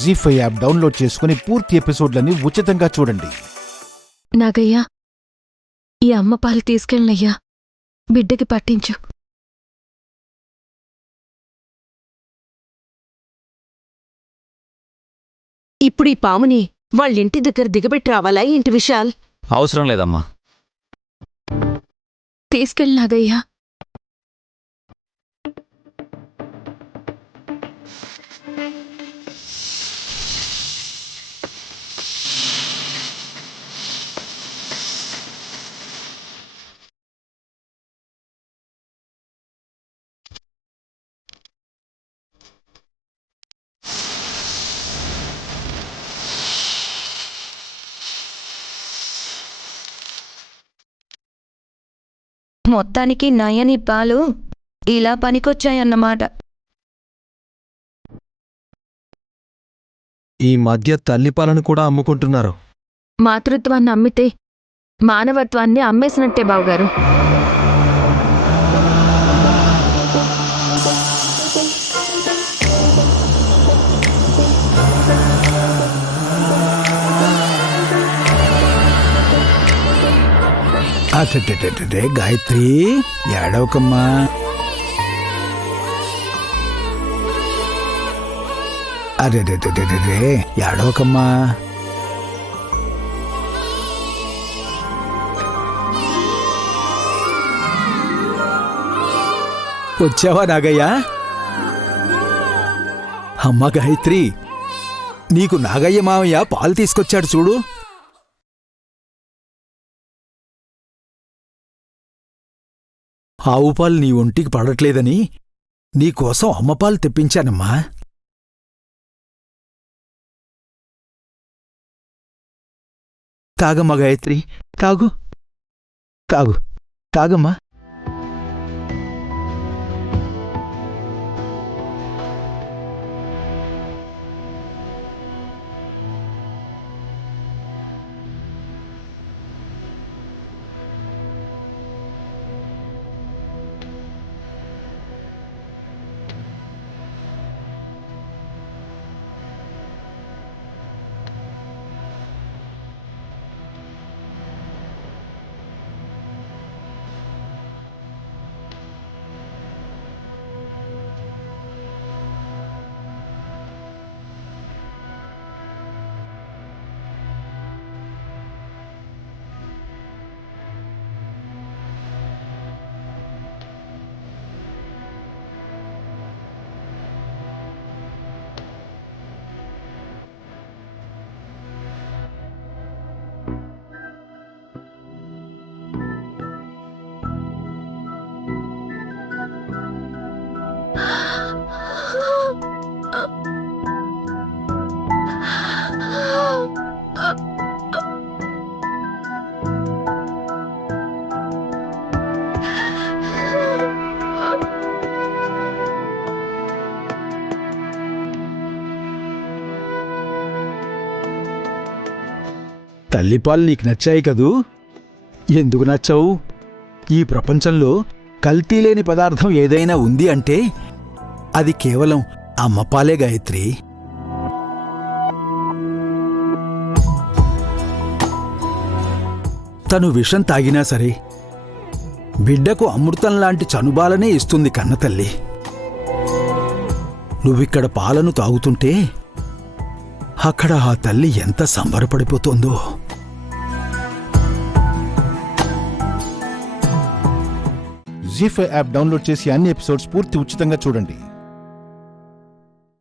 జీ5 app download చేసుకుని పూర్తి ఎపిసోడ్లని ఉచితంగా చూడండి. నాగయ్యా, ఈ అమ్మ పాలు తీసుకెళ్ళనయ్యా, బిడ్డకి పట్టించు. ఇప్పుడు ఈ పాముని వాళ్ళింటి దగ్గర దిగబెట్టి రావాలా ఏంటి విశాల్? అవసరం లేదమ్మా. తీసుకెళ్ళి నాగయ్యా. మొత్తానికి నయని పాలు ఇలా పనికొచ్చాయన్నమాట. ఈ మధ్య తల్లిపాలను కూడా అమ్ముకుంటున్నారు. మాతృత్వాన్ని అమ్మితే మానవత్వాన్ని అమ్మేసినట్టే బావుగారు. అటే గాయత్రి, ఏడవకమ్మా. అరే ఏడవకమ్మా. వచ్చావా నాగయ్య? అమ్మ గాయత్రి, నీకు నాగయ్య మావయ్య పాలు తీసుకొచ్చాడు చూడు. ఆవు పాలు నీ ఒంటికి పడట్లేదని నీకోసం అమ్మపాలు తెప్పించానమ్మా. తాగమ్మా గాయత్రి, తాగు తాగు తాగమ్మా. తల్లిపాలు నీకు నచ్చాయి కదూ? ఎందుకు నచ్చవు? ఈ ప్రపంచంలో కల్తీ లేని పదార్థం ఏదైనా ఉంది అంటే అది కేవలం అమ్మపాలే గాయత్రి. తను విషం తాగినా సరే బిడ్డకు అమృతంలాంటి చనుబాలనే ఇస్తుంది కన్నతల్లి. నువ్విక్కడ పాలను తాగుతుంటే అక్కడ ఆ తల్లి ఎంత సంబరపడిపోతోందో. జీ5 యాప్ డౌన్లోడ్ చేసి అన్ని ఎపిసోడ్స్ పూర్తి ఉచితంగా చూడండి.